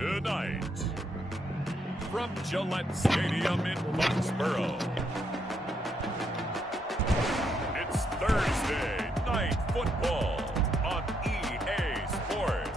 Tonight, from Gillette Stadium in Foxborough, it's Thursday Night Football on EA Sports.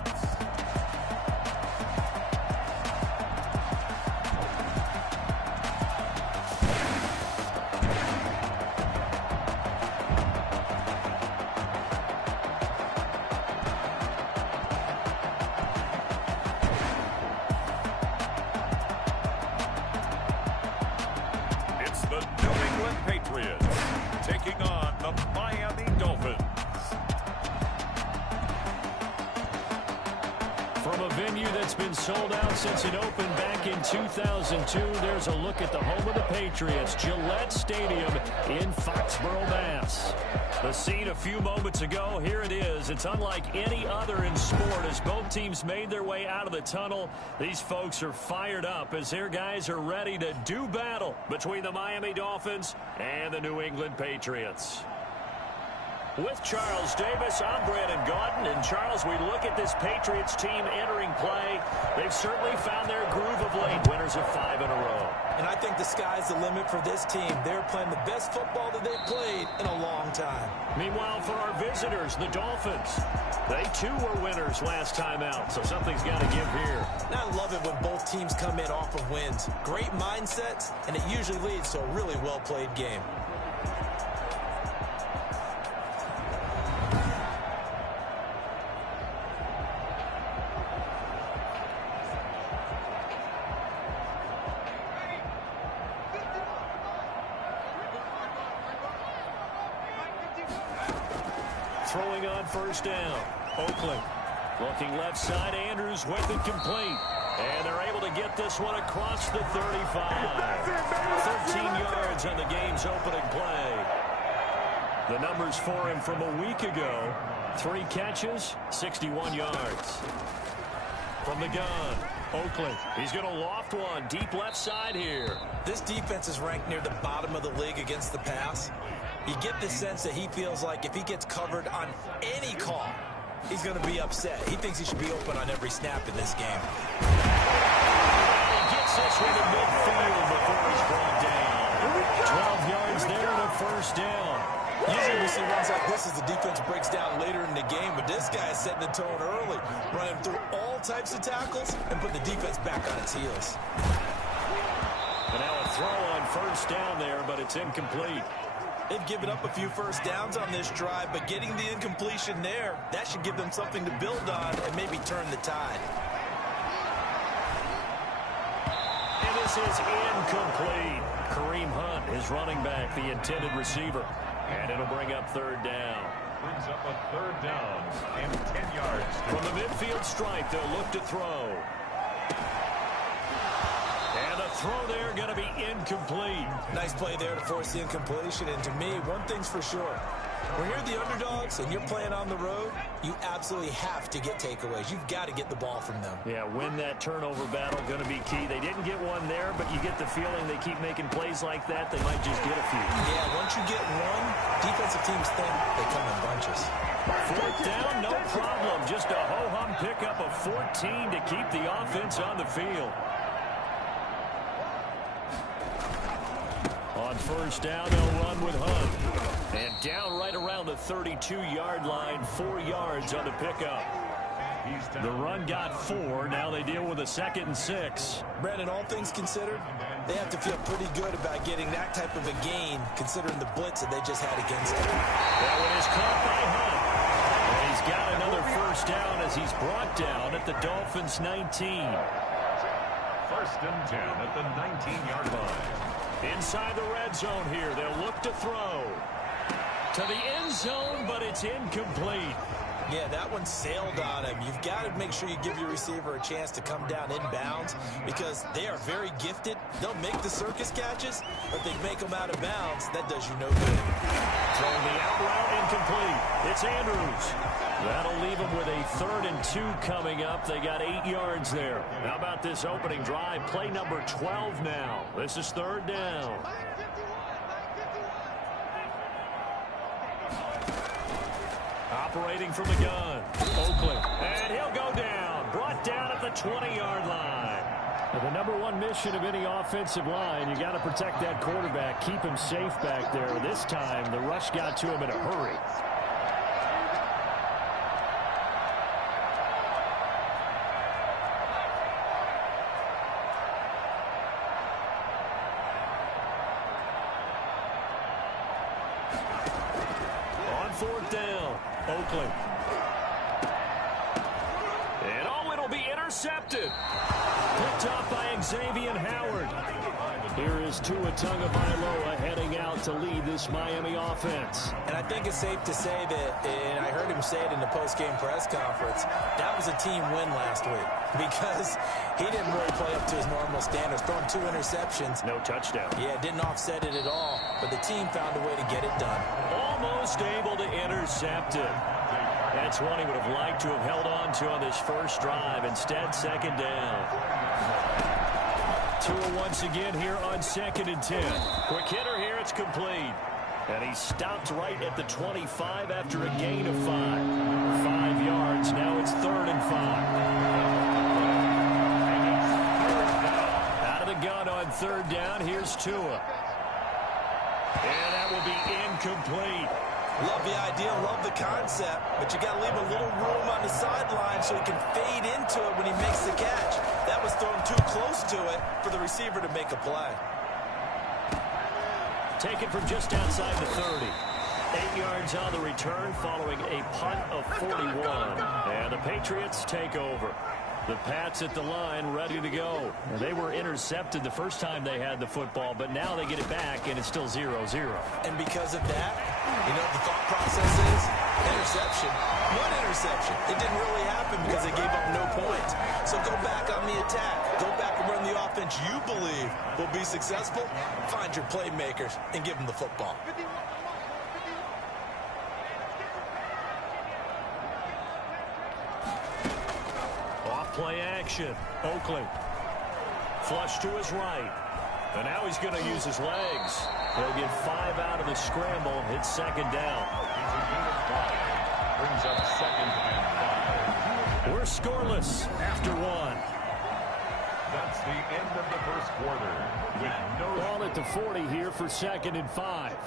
It's the New England Patriots taking on the Miami Dolphins. From a venue that's been sold out since it opened back in 2002, there's a look at the home of the Patriots, Gillette Stadium in Foxborough, Mass. The scene a few moments ago, here it is. It's unlike any other in sport as both teams made their way out of the tunnel. These folks are fired up as their guys are ready to do battle between the Miami Dolphins and the New England Patriots. With Charles Davis, I'm Brandon Gaudin. And Charles, we look at this Patriots team entering play. They've certainly found their groove of late, winners of 5 in a row. And I think the sky's the limit for this team. They're playing the best football that they've played in a long time. Meanwhile, for our visitors, the Dolphins, they too were winners last time out, so something's got to give here. And I love it when both teams come in off of wins. Great mindsets, and it usually leads to a really well-played game. Throwing on first down. Oakland looking left side. Andrews with it complete. And they're able to get this one across the 35. 13 yards on the game's opening play. The numbers for him from a week ago. 3 catches, 61 yards. From the gun, Oakland. He's going to loft one deep left side here. This defense is ranked near the bottom of the league against the pass. You get the sense that he feels like if he gets covered on any call, he's going to be upset. He thinks he should be open on every snap in this game. He gets this one to midfield before he's brought down. 12 yards there and a first down. Usually we see runs like this as the defense breaks down later in the game, but this guy is setting the tone early, running through all types of tackles and putting the defense back on its heels. And now a throw on first down there, but it's incomplete. They've given up a few first downs on this drive, but getting the incompletion there, that should give them something to build on and maybe turn the tide. And this is incomplete. Kareem Hunt is running back, the intended receiver. And it'll bring up third down. Brings up a third down and 10 yards. From the midfield stripe, they'll look to throw. And the throw there going to be incomplete. Nice play there to force the incompletion. And to me, one thing's for sure. When you're the underdogs and you're playing on the road, you absolutely have to get takeaways. You've got to get the ball from them. Yeah, win that turnover battle, going to be key. They didn't get one there, but you get the feeling they keep making plays like that, they might just get a few. Yeah, once you get one, defensive teams think they come in bunches. Fourth down, no problem. Just a ho-hum pickup of 14 to keep the offense on the field. On first down, they'll run with Hunt. And down right around the 32-yard line, 4 yards on the pickup. The run got 4. Now they deal with a 2nd and 6. Brandon, all things considered, they have to feel pretty good about getting that type of a gain, considering the blitz that they just had against them. That one is caught by Hunt. And he's got another first down as he's brought down at the Dolphins' 19. First and 10 at the 19-yard line. Inside the red zone here, they'll look to throw. To the end zone, but it's incomplete. Yeah, that one sailed on him. You've got to make sure you give your receiver a chance to come down inbounds because they are very gifted. They'll make the circus catches, but they make them out of bounds. That does you no good. Throwing the out route incomplete. It's Andrews. That'll leave them with a 3rd and 2 coming up. They got 8 yards there. How about this opening drive? Play number 12 now. This is 3rd down. Operating from the gun. Oakland. And he'll go down. brought down at the 20-yard line. The number one mission of any offensive line, you got to protect that quarterback, keep him safe back there. This time, the rush got to him in a hurry. On fourth down, Oakley. And it'll be intercepted. Picked off by Xavier Howard. Here is Tua Tagovailoa heading out to lead this Miami offense. And I think it's safe to say that, and I heard him say it in the post-game press conference, that was a team win last week because he didn't really play up to his normal standards. Throwing 2 interceptions. No touchdown. Yeah, didn't offset it at all, but the team found a way to get it done. Almost able to intercept it. That's one he would have liked to have held on to on this first drive. Instead, second down. Tua once again here on 2nd and 10. Quick hitter here, it's complete. And he stopped right at the 25 after a gain of 5. 5 yards, now it's 3rd and 5. Out of the gun on 3rd down, here's Tua. And that will be incomplete. Love the idea, love the concept, but you got to leave a little room on the sideline so he can fade into it when he makes the catch. That was thrown too close to it for the receiver to make a play. Taken from just outside the 30. 8 yards on the return following a punt of 41. And the Patriots take over. The Pats at the line ready to go. They were intercepted the first time they had the football, but now they get it back, and it's still 0-0. And because of that, you know what the thought process is? Interception. 1 interception. It didn't really happen because they gave up no points. So go back on the attack. Go back and run the offense you believe will be successful. Find your playmakers and give them the football. Play action. Oakley. Flush to his right. And now he's going to use his legs. He'll get 5 out of the scramble. Hits 2nd down. Brings up 2nd and 5. We're scoreless after 1. That's the end of the first quarter. With no ball at the 40 here for 2nd and 5.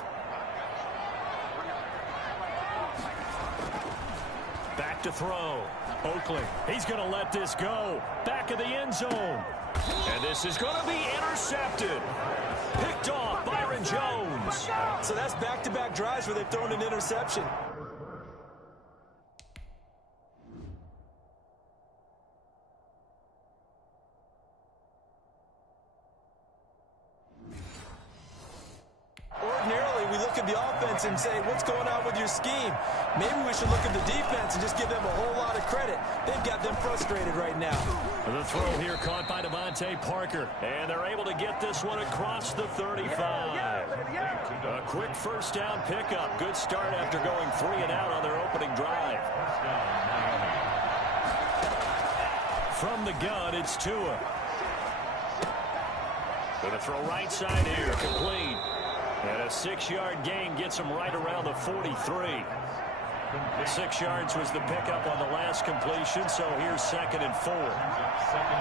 Back to throw. Oakley, he's going to let this go. Back of the end zone. And this is going to be intercepted. Picked off Byron Jones. So that's back-to-back drives where they've thrown an interception. Ordinarily, we look at the offense and say, what's going on with your scheme? Maybe we should look at the defense and just give them a whole lot of credit. They've got them frustrated right now. The throw here caught by Devontae Parker. And they're able to get this one across the 35. A quick first down pickup. Good start after going 3 and out on their opening drive. From the gun, it's Tua. Going to throw right side here. Complete. And a 6-yard gain gets him right around the 43. 6 yards was the pickup on the last completion, so here's 2nd and 4. 2nd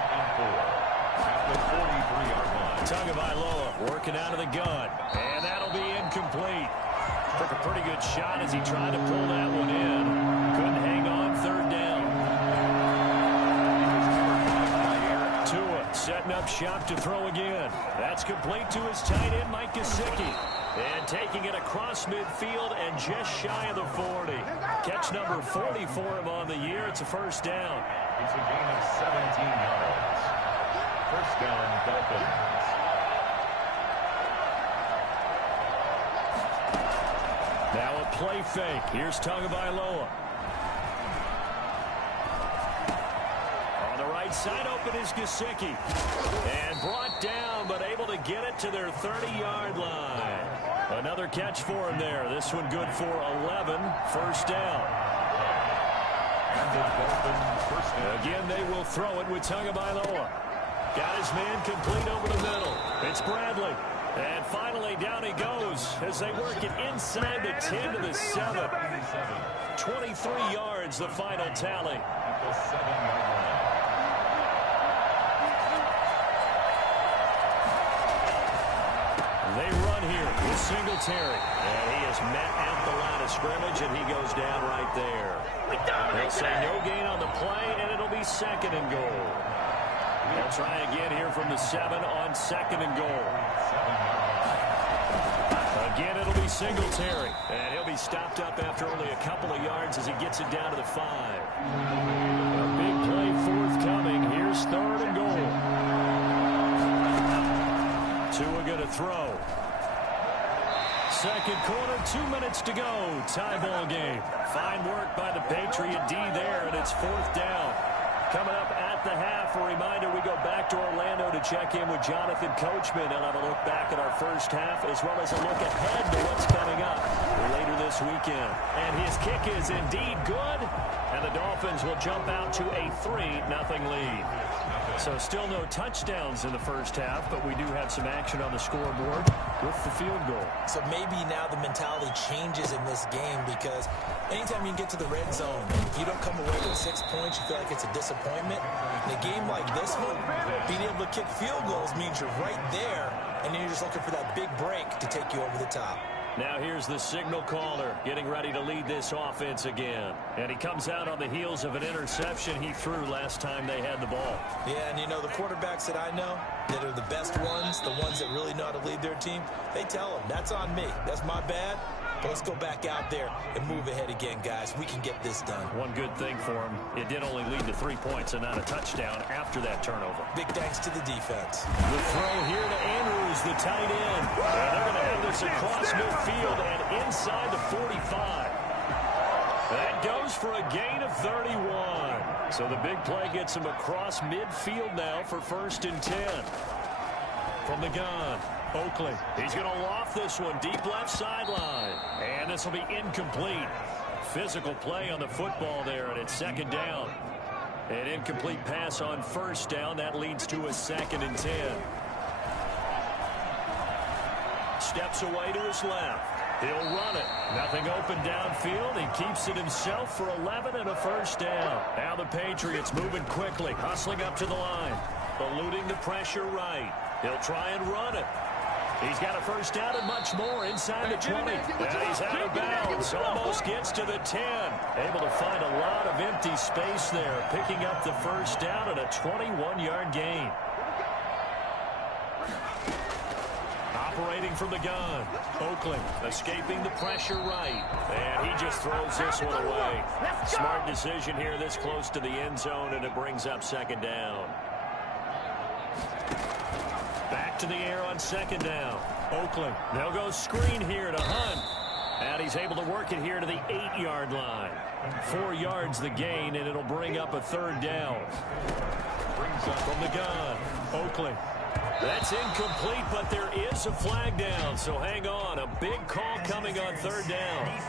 and 4 at the 43-yard line. Tagovailoa working out of the gun, and that'll be incomplete. Took a pretty good shot as he tried to pull that one in. Couldn't hang on 3rd down. Tua setting up shop to throw again. That's complete to his tight end, Mike Gesicki. And taking it across midfield and just shy of the 40. Catch number 40 for him on the year. It's a first down. It's a gain of 17 yards. First down, Dolphins. Now a play fake. Here's Tagovailoa. On the right side, open is Gesicki. And brought down, but able to get it to their 30-yard line. Another catch for him there. This one good for 11. First down. And the Dolphins first down. Again, they will throw it with Tagovailoa. Got his man complete over the middle. It's Bradley. And finally, down he goes as they work it inside the 10 to the 7. 23 yards, the final tally. At the 7-yard line. here with Singletary. And he is met at the line of scrimmage, and he goes down right there. They'll say no gain on the play, and it'll be 2nd and goal. They'll try again here from the 7 on 2nd and goal. Again, it'll be Singletary, and he'll be stopped up after only a couple of yards as he gets it down to the 5. A big play forthcoming. Here's 3rd and goal. Tua going to throw. Second quarter, 2 minutes to go. Tie ball game. Fine work by the Patriot D there, and it's 4th down. Coming up at the half, a reminder, we go back to Orlando to check in with Jonathan Coachman. He'll have a look back at our first half, as well as a look ahead to what's coming up later this weekend. And his kick is indeed good, and the Dolphins will jump out to a 3-0 lead. So still no touchdowns in the first half, but we do have some action on the scoreboard with the field goal. So maybe now the mentality changes in this game, because anytime you get to the red zone, you don't come away with 6 points, you feel like it's a disappointment. In a game like this one, being able to kick field goals means you're right there, and then you're just looking for that big break to take you over the top. Now here's the signal caller getting ready to lead this offense again. And he comes out on the heels of an interception he threw last time they had the ball. Yeah, and you know, the quarterbacks that I know that are the best ones, the ones that really know how to lead their team, they tell them, that's on me. That's my bad. But let's go back out there and move ahead again, guys. We can get this done. One good thing for him, it did only lead to 3 points and not a touchdown after that turnover. Big thanks to the defense. The throw here to Andrews, the tight end. And they're going to have this across midfield and inside the 45. That goes for a gain of 31. So the big play gets him across midfield now for 1st and 10. From the gun, Oakley. He's going to loft this one deep left sideline. And this will be incomplete. Physical play on the football there, and it's 2nd down. An incomplete pass on 1st down. That leads to a 2nd and 10. Steps away to his left. He'll run it. Nothing open downfield. He keeps it himself for 11 and a 1st down. Now the Patriots moving quickly, hustling up to the line. Eluding the pressure right. He'll try and run it. He's got a 1st down and much more inside the 20. And he's out of bounds. Almost gets to the 10. Able to find a lot of empty space there. Picking up the 1st down and a 21-yard gain. Operating from the gun. Oakley escaping the pressure right. And he just throws this one away. Smart decision here this close to the end zone, and it brings up 2nd down. Back to the air on 2nd down. Oakley. They'll go screen here to Hunt. And he's able to work it here to the 8-yard line. 4 yards the gain, and it'll bring up a 3rd down. From the gun. Oakley. That's incomplete, but there is a flag down, so hang on. A big call coming on 3rd down.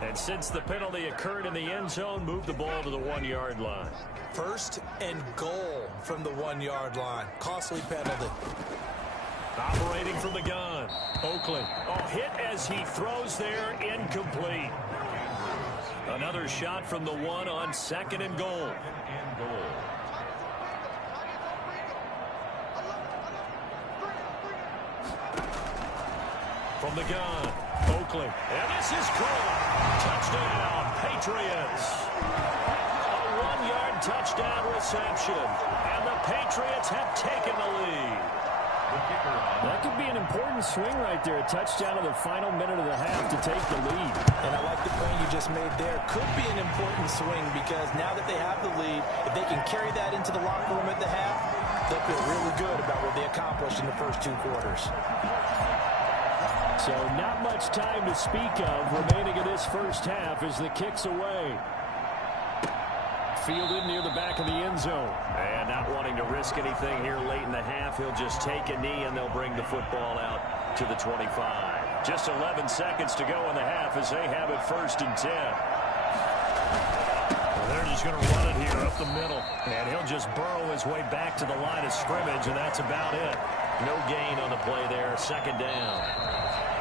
And since the penalty occurred in the end zone, move the ball to the 1-yard line. 1st and goal from the 1-yard line. Costly penalty. Operating from the gun. Oakley. Oh, hit as he throws there. Incomplete. Another shot from the 1 on 2nd and goal. From the gun, Oakley. And this is caught. Touchdown, Patriots. A 1-yard touchdown reception. And the Patriots have taken the lead. That could be an important swing right there. A touchdown in the final minute of the half to take the lead. And I like the point you just made there. Could be an important swing, because now that they have the lead, if they can carry that into the locker room at the half, they'll feel really good about what they accomplished in the first 2 quarters. So not much time to speak of remaining in this first half as the kick's away. Fielded near the back of the end zone. And not wanting to risk anything here late in the half, he'll just take a knee and they'll bring the football out to the 25. Just 11 seconds to go in the half as they have it 1st and 10. Well, they're just going to run it here up the middle. And he'll just burrow his way back to the line of scrimmage, and that's about it. No gain on the play there, 2nd down.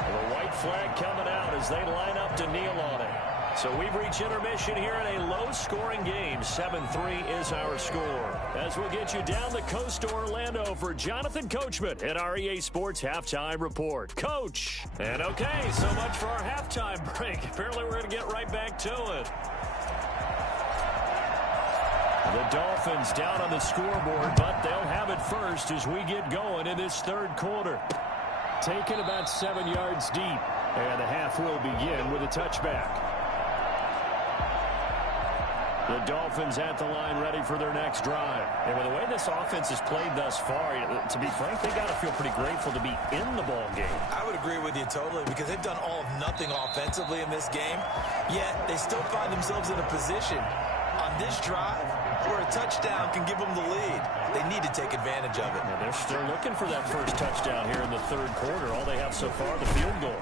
The white flag coming out as they line up to kneel on it. So we've reached intermission here in a low-scoring game. 7-3 is our score. As we'll get you down the coast to Orlando for Jonathan Coachman at our EA Sports Halftime Report. Coach! And okay, so much for our halftime break. Apparently we're going to get right back to it. The Dolphins down on the scoreboard, but they'll have it first as we get going in this third quarter. Taken about 7 yards deep, and the half will begin with a touchback. The Dolphins at the line ready for their next drive. And with the way this offense has played thus far, to be frank, they got to feel pretty grateful to be in the ball game. I would agree with you totally because they've done all of nothing offensively in this game, yet they still find themselves in a position on this drive where a touchdown can give them the lead. They need to take advantage of it. And they're still looking for that first touchdown here in the third quarter. All they have so far, the field goal.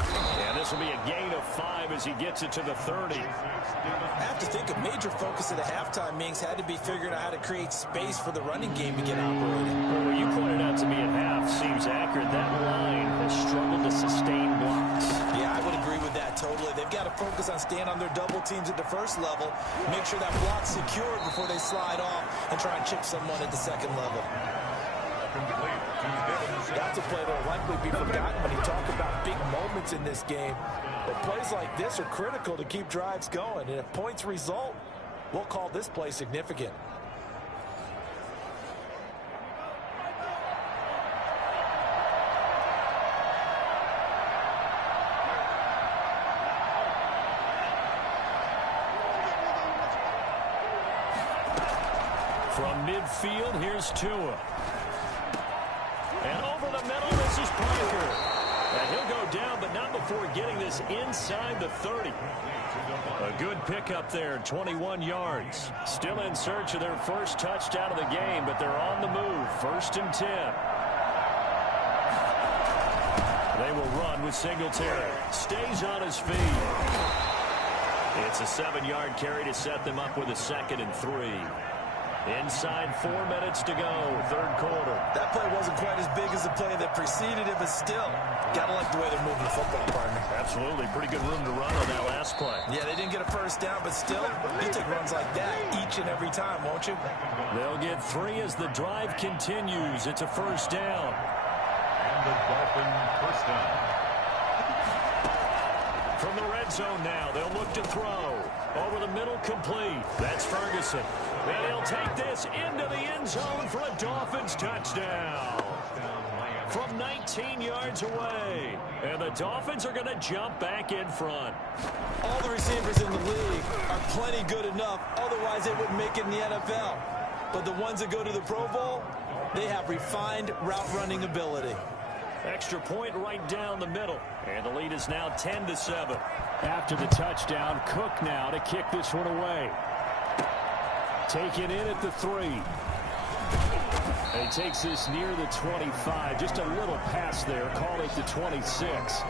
And this will be a gain of 5 as he gets it to the 30. I have to think a major focus of the halftime meetings had to be figuring out how to create space for the running game to get operating. Well, what you pointed out to me at half seems accurate. That line has struggled to sustain blocks. Yeah, I would agree with that totally. They've got to focus on staying on their double teams at the first level, make sure that block's secured before they slide off and try and chip someone at the second level. That's a play that will likely be forgotten when you talk about big moments in this game. But plays like this are critical to keep drives going, and if points result, we'll call this play significant. From midfield, here's Tua. And over the middle, this is Parker. And he'll go down, but not before getting this inside the 30. A good pickup there, 21 yards. Still in search of their first touchdown of the game, but they're on the move. 1st and 10. They will run with Singletary. Stays on his feet. It's a 7-yard carry to set them up with a 2nd and 3. Inside 4 minutes to go, third quarter. That play wasn't quite as big as the play that preceded it, but still, gotta like the way they're moving the football, partner. Absolutely, pretty good room to run on that last play. Yeah, they didn't get a first down, but still, you take runs like that each and every time, won't you? They'll get 3 as the drive continues. It's a first down. And the Dolphins first down. From the red zone now, they'll look to throw. Over the middle, complete. That's Ferguson. And he'll take this into the end zone for a Dolphins touchdown. From 19 yards away. And the Dolphins are going to jump back in front. All the receivers in the league are plenty good enough. Otherwise, they wouldn't make it in the NFL. But the ones that go to the Pro Bowl, they have refined route running ability. Extra point right down the middle. And the lead is now 10-7. After the touchdown, Cook now to kick this one away. Taken in at the 3. And he takes this near the 25. Just a little pass there. Call it the 26.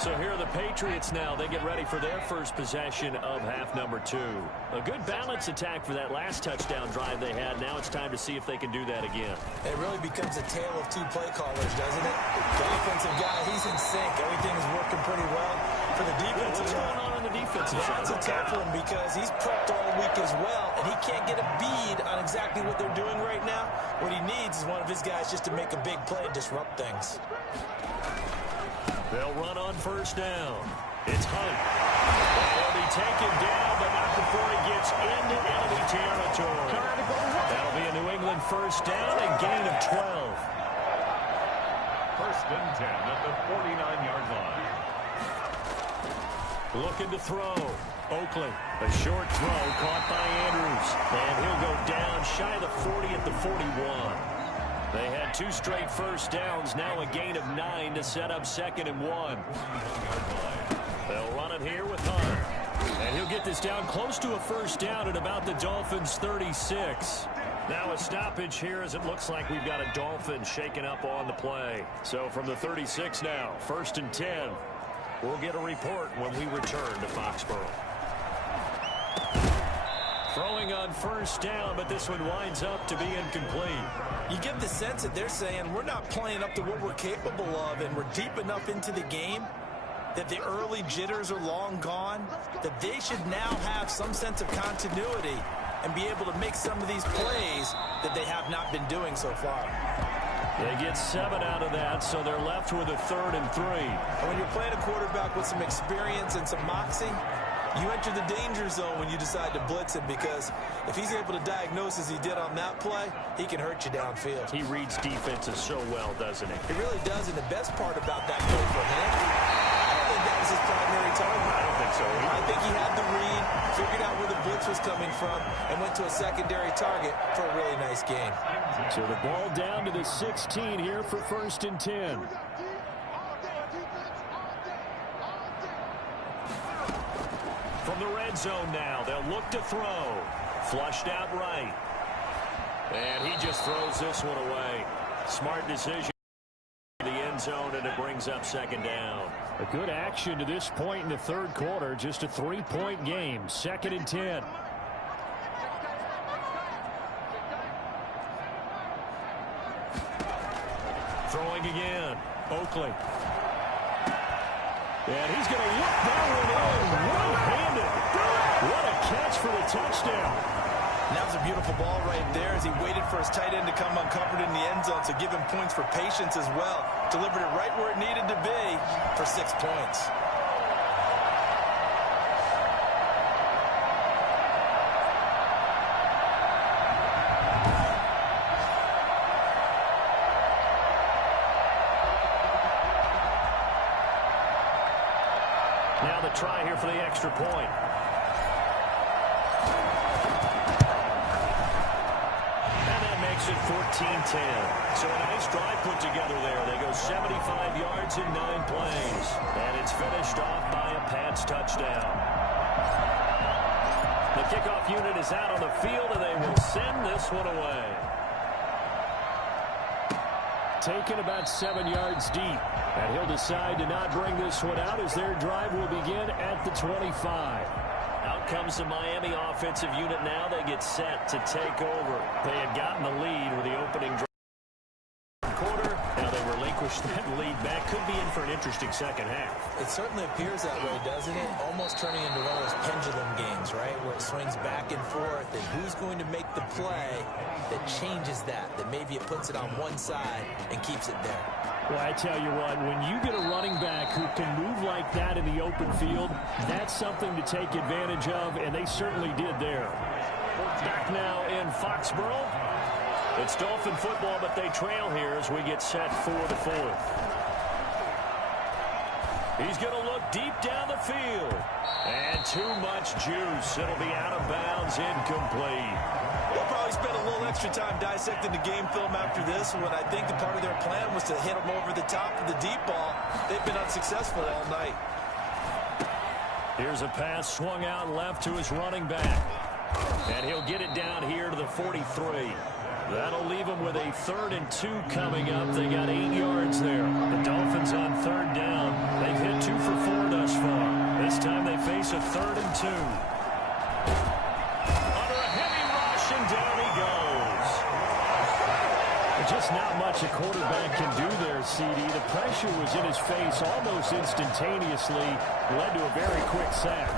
So here are the Patriots now. They get ready for their first possession of half number 2. A good balance attack for that last touchdown drive they had. Now it's time to see if they can do that again. It really becomes a tale of 2 play callers, doesn't it? The offensive guy, he's in sync. Everything is working pretty well. For the defensive What's going on in the defensive side? That's a tough one because he's prepped all week as well, and he can't get a bead on exactly what they're doing right now. What he needs is one of his guys just to make a big play and disrupt things. They'll run on first down. It's Hunt. He'll be taken down, but not before he gets into enemy territory. That'll be a New England first down and gain of 12. 1st and 10 at the 49-yard line. Looking to throw. Oakley. A short throw caught by Andrews. And he'll go down shy of the 40 at the 41. They had 2 straight first downs. Now a gain of 9 to set up 2nd and 1. They'll run it here with Hunt. And he'll get this down close to a first down at about the Dolphins' 36. Now a stoppage here as it looks like we've got a Dolphin shaken up on the play. So from the 36 now, 1st and 10. We'll get a report when we return to Foxborough. Throwing on first down, but this one winds up to be incomplete. You get the sense that they're saying we're not playing up to what we're capable of, and we're deep enough into the game that the early jitters are long gone, that they should now have some sense of continuity and be able to make some of these plays that they have not been doing so far. They get 7 out of that, so they're left with a 3rd and 3. And when you're playing a quarterback with some experience and some moxie, you enter the danger zone when you decide to blitz him, because if he's able to diagnose as he did on that play, he can hurt you downfield. He reads defenses so well, doesn't he? He really does, and the best part about that play for him, I don't think that was his primary target. I don't think so either. I think he had the read, figured out where the blitz was coming from, and went to a secondary target for a really nice gain. So the ball down to the 16 here for 1st and 10. From the red zone now, they'll look to throw. Flushed out right. And he just throws this one away. Smart decision. The end zone, and it brings up 2nd down. A good action to this point in the 3rd quarter. Just a 3-point game. 2nd and 10. Throwing again. Oakley. And he's going to look that one in one-handed. What a catch for the touchdown. And that was a beautiful ball right there as he waited for his tight end to come uncovered in the end zone, so give him points for patience as well. Delivered it right where it needed to be for 6 points. Now the try here for the extra point. And that makes it 14-10. So a nice drive put together there. They go 75 yards in 9 plays. And it's finished off by a Pats touchdown. The kickoff unit is out on the field, and they will send this one away. Taken about 7 yards deep. And he'll decide to not bring this one out as their drive will begin at the 25. Out comes the Miami offensive unit now. They get set to take over. They had gotten the lead with the opening quarter. Now they relinquish that lead back. Could be in for an interesting second half. It certainly appears that way, doesn't it? Almost turning into one of those pendulum games, right? Where it swings back and forth, and who's going to make the play that changes that maybe it puts it on one side and keeps it there. Well, I tell you what, when you get a running back who can move like that in the open field, that's something to take advantage of, and they certainly did there. Back now in Foxborough. It's Dolphin football, but they trail here as we get set for the 4th. He's going to look deep down the field. And too much juice. It'll be out of bounds, incomplete. They'll probably spend a little extra time dissecting the game film after this one. I think the part of their plan was to hit them over the top of the deep ball. They've been unsuccessful all night. Here's a pass swung out left to his running back. And he'll get it down here to the 43. That'll leave them with a 3rd and 2 coming up. They got 8 yards there. The Dolphins on 3rd down. They've hit 2 for 4 thus far. This time they face a 3rd and 2. Under a heavy rush, and down he goes. Just not much a quarterback can do there, CD. The pressure was in his face almost instantaneously. Led to a very quick sack.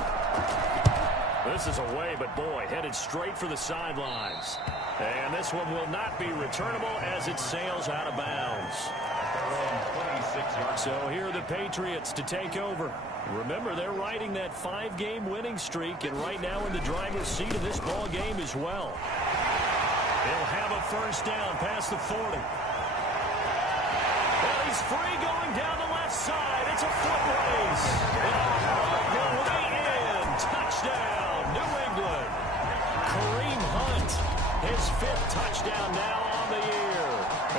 This is away, but boy, headed straight for the sidelines. And this one will not be returnable as it sails out of bounds. So here are the Patriots to take over. Remember, they're riding that 5-game winning streak, and right now in the driver's seat of this ball game as well. They'll have a 1st down past the 40. Well, he's free going down the left side. It's a foot race. The way in. Touchdown, New England. Kareem Hunt, his 5th touchdown now on the year.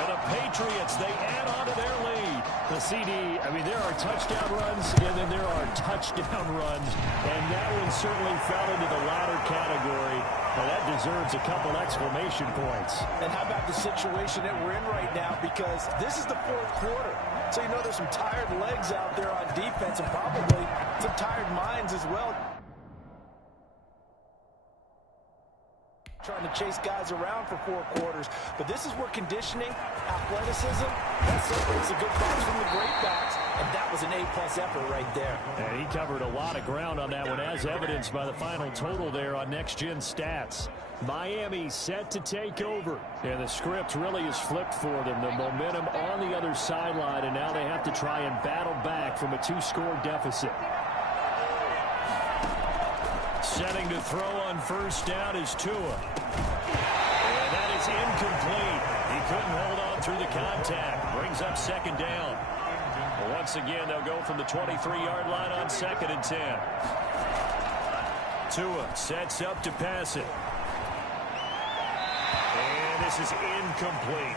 And the Patriots, they add on to their lead. The CD, I mean, there are touchdown runs, and then there are touchdown runs. And that one certainly fell into the latter category. Well, that deserves a couple exclamation points. And how about the situation that we're in right now? Because this is the 4th quarter. So you know there's some tired legs out there on defense and probably some tired minds as well. trying to chase guys around for 4 quarters. But this is where conditioning, athleticism, that separates the good backs from the great backs. And that was an A-plus effort right there. And he covered a lot of ground on that one, as evidenced by the final total there on Next Gen Stats. Miami set to take over. And the script really is flipped for them. The momentum on the other sideline, and now they have to try and battle back from a 2-score deficit. Setting to throw on first down is Tua. And that is incomplete. He couldn't hold on through the contact. Brings up second down. Once again, they'll go from the 23-yard line on 2nd and 10. Tua sets up to pass it. And this is incomplete.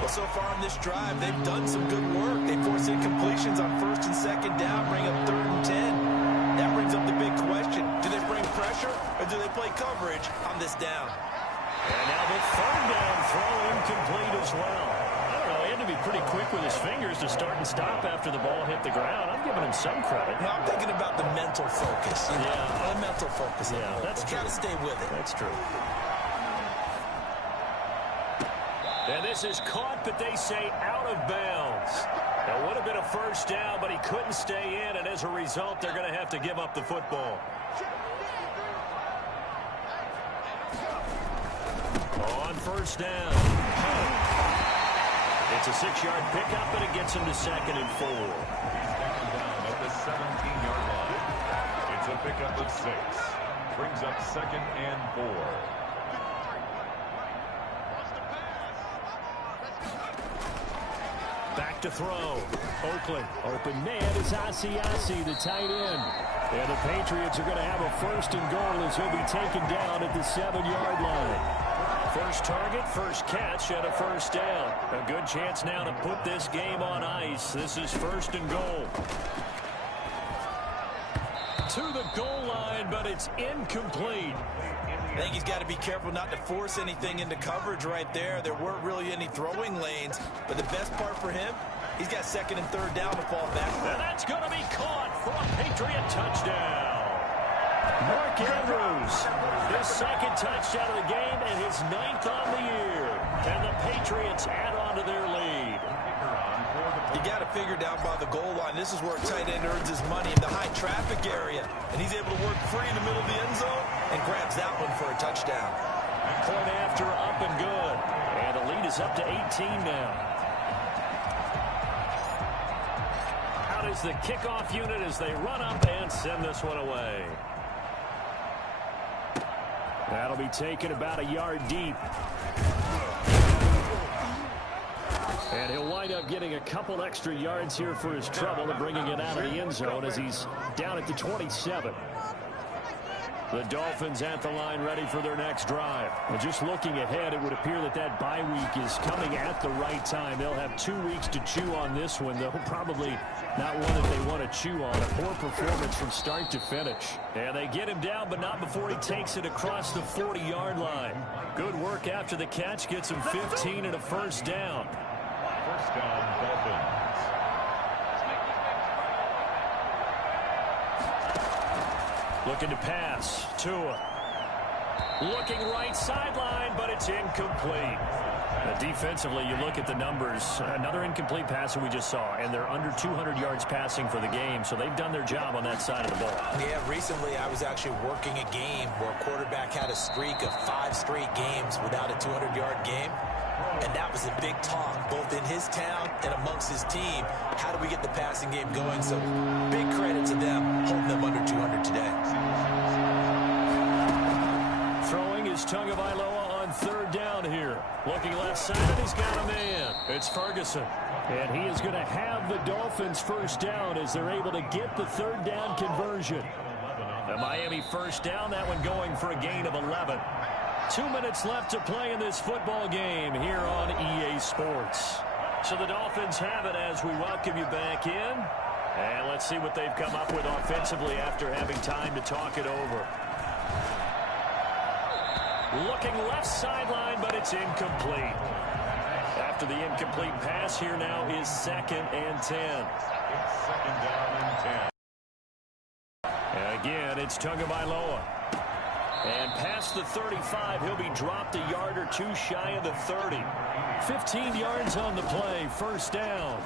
Well, so far on this drive, they've done some good work. They force incompletions on 1st and 2nd down, bring up 3rd and 10. That brings up the big question. Do they bring pressure, or do they play coverage on this down? And now the 3rd down throw incomplete as well. I don't know, he had to be pretty quick with his fingers to start and stop after the ball hit the ground. I'm giving him some credit. No, I'm thinking about the mental focus. Yeah. The mental focus. Yeah, that's true. Got to stay with it. That's true. And this is caught, but they say out of bounds. It would have been a first down, but he couldn't stay in, and as a result, they're going to have to give up the football. On first down. It's a 6-yard pickup, and it gets him to 2nd and 4. Second down at the 17-yard line. It's a pickup of 6. Brings up 2nd and 4. Back to throw. Oakland. Open man is Asiasi, the tight end. And the Patriots are going to have a 1st and goal as he'll be taken down at the 7-yard line. First target, first catch, and a first down. A good chance now to put this game on ice. This is 1st and goal. To the goal line, but it's incomplete. I think he's got to be careful not to force anything into coverage right there. There weren't really any throwing lanes, but the best part for him, he's got 2nd and 3rd down to fall back. And that's going to be caught for a Patriot touchdown. Mark Andrews, his 2nd touchdown of the game and his 9th on the year. And the Patriots add on to their lead. You got to figure down by the goal line. This is where a tight end earns his money in the high traffic area. And he's able to work free in the middle of the end zone and grabs that one for a touchdown. Point after, up and good. And the lead is up to 18 now. Out is the kickoff unit as they run up and send this one away. That'll be taken about a yard deep. And he'll wind up getting a couple extra yards here for his trouble and bringing it out of the end zone as he's down at the 27. The Dolphins at the line ready for their next drive. And just looking ahead, it would appear that that bye week is coming at the right time. They'll have 2 weeks to chew on this one, though probably not one that they want to chew on. A poor performance from start to finish. And they get him down, but not before he takes it across the 40-yard line. Good work after the catch. Gets him 15 and a first down. First down, Dolphins. Looking to pass. Tua. Looking right sideline, but it's incomplete. Defensively, you look at the numbers. Another incomplete pass that we just saw, and they're under 200 yards passing for the game, so they've done their job on that side of the ball. Yeah, recently I was actually working a game where a quarterback had a streak of 5 straight games without a 200-yard game. And that was a big talk, both in his town and amongst his team. How do we get the passing game going? So big credit to them, holding them under 200 today. Throwing is Tagovailoa on 3rd down here. Looking left side, he's got a man. It's Ferguson. And he is going to have the Dolphins first down as they're able to get the 3rd down conversion. The Miami first down, that one going for a gain of 11. 2 minutes left to play in this football game here on EA Sports. So the Dolphins have it as we welcome you back in. And let's see what they've come up with offensively after having time to talk it over. Looking left sideline, but it's incomplete. After the incomplete pass, here now is 2nd and 10. It's 2nd down and 10. And again, it's Tagovailoa. And past the 35, he'll be dropped a yard or two shy of the 30. 15 yards on the play, first down.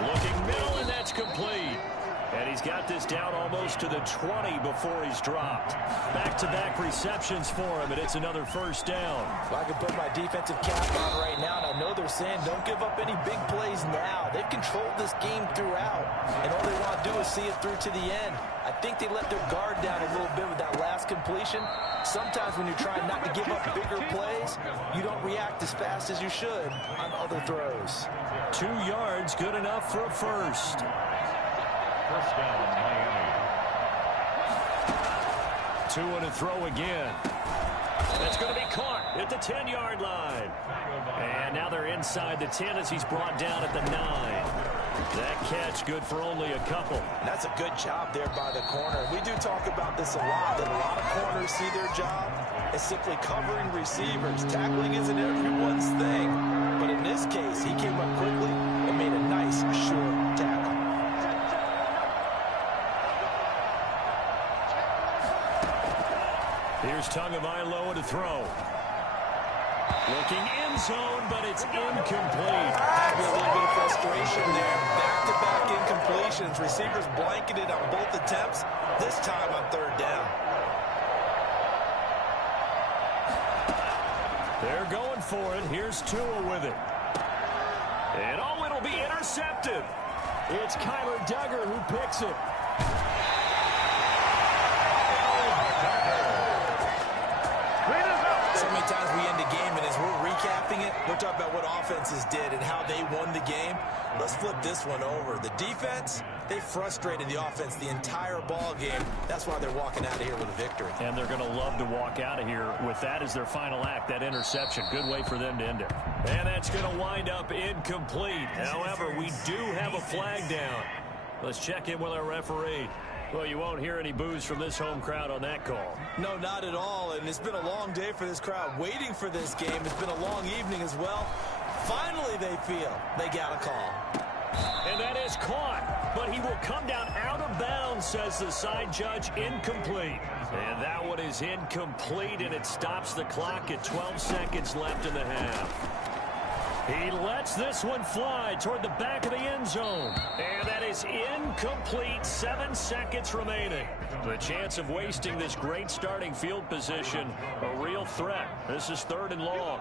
Looking middle, and that's complete. And he's got this down almost to the 20 before he's dropped. Back-to-back receptions for him, and it's another first down. Well, I can put my defensive cap on right now, and I know they're saying don't give up any big plays now. They've controlled this game throughout, and all they want to do is see it through to the end. I think they let their guard down a little bit with that last completion. Sometimes when you're trying not to give up bigger plays, you don't react as fast as you should on other throws. 2 yards, good enough for a first. First down, Miami. 2 and a throw again. That's going to be caught at the 10-yard line. And now they're inside the 10 as he's brought down at the 9. That catch good for only a couple. That's a good job there by the corner. We do talk about this a lot, that a lot of corners see their job as simply covering receivers. Tackling isn't everyone's thing. But in this case, he came up quickly and made a nice, short tackle. Here's Tagovailoa to throw. Looking end zone, but it's incomplete. Maybe a little bit of frustration there. Back-to-back incompletions. Receivers blanketed on both attempts, this time on third down. They're going for it. Here's Tua with it. And oh, it'll be intercepted. It's Kyler Duggar who picks it. So many times we end the game, and as we're recapping it, we're talking about what offenses did and how they won the game. Let's flip this one over. The defense, they frustrated the offense the entire ball game. That's why they're walking out of here with a victory. And they're going to love to walk out of here with that as their final act, that interception. Good way for them to end it. And that's going to wind up incomplete. However, we do have a flag down. Let's check in with our referee. Well, you won't hear any boos from this home crowd on that call. No, not at all. And it's been a long day for this crowd waiting for this game. It's been a long evening as well. Finally, they feel they got a call. And that is caught. But he will come down out of bounds, says the side judge. Incomplete. And that one is incomplete, and it stops the clock at 12 seconds left in the half. He lets this one fly toward the back of the end zone. And that is incomplete. 7 seconds remaining. The chance of wasting this great starting field position, a real threat. This is 3rd and long.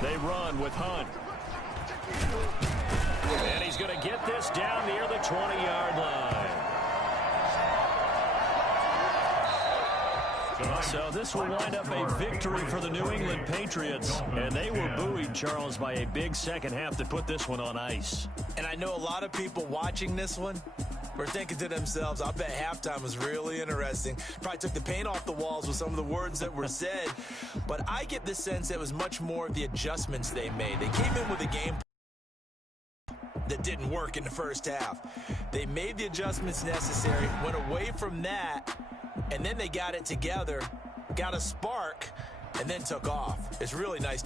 They run with Hunt. And he's going to get this down near the 20-yard line. So this will wind up a victory for the New England Patriots. And they were buoyed, Charles, by a big second half to put this one on ice. And I know a lot of people watching this one were thinking to themselves, I bet halftime was really interesting. Probably took the paint off the walls with some of the words that were said. But I get the sense it was much more of the adjustments they made. They came in with a game that didn't work in the first half. They made the adjustments necessary, went away from that, and then they got it together, got a spark, and then took off. It's really nice.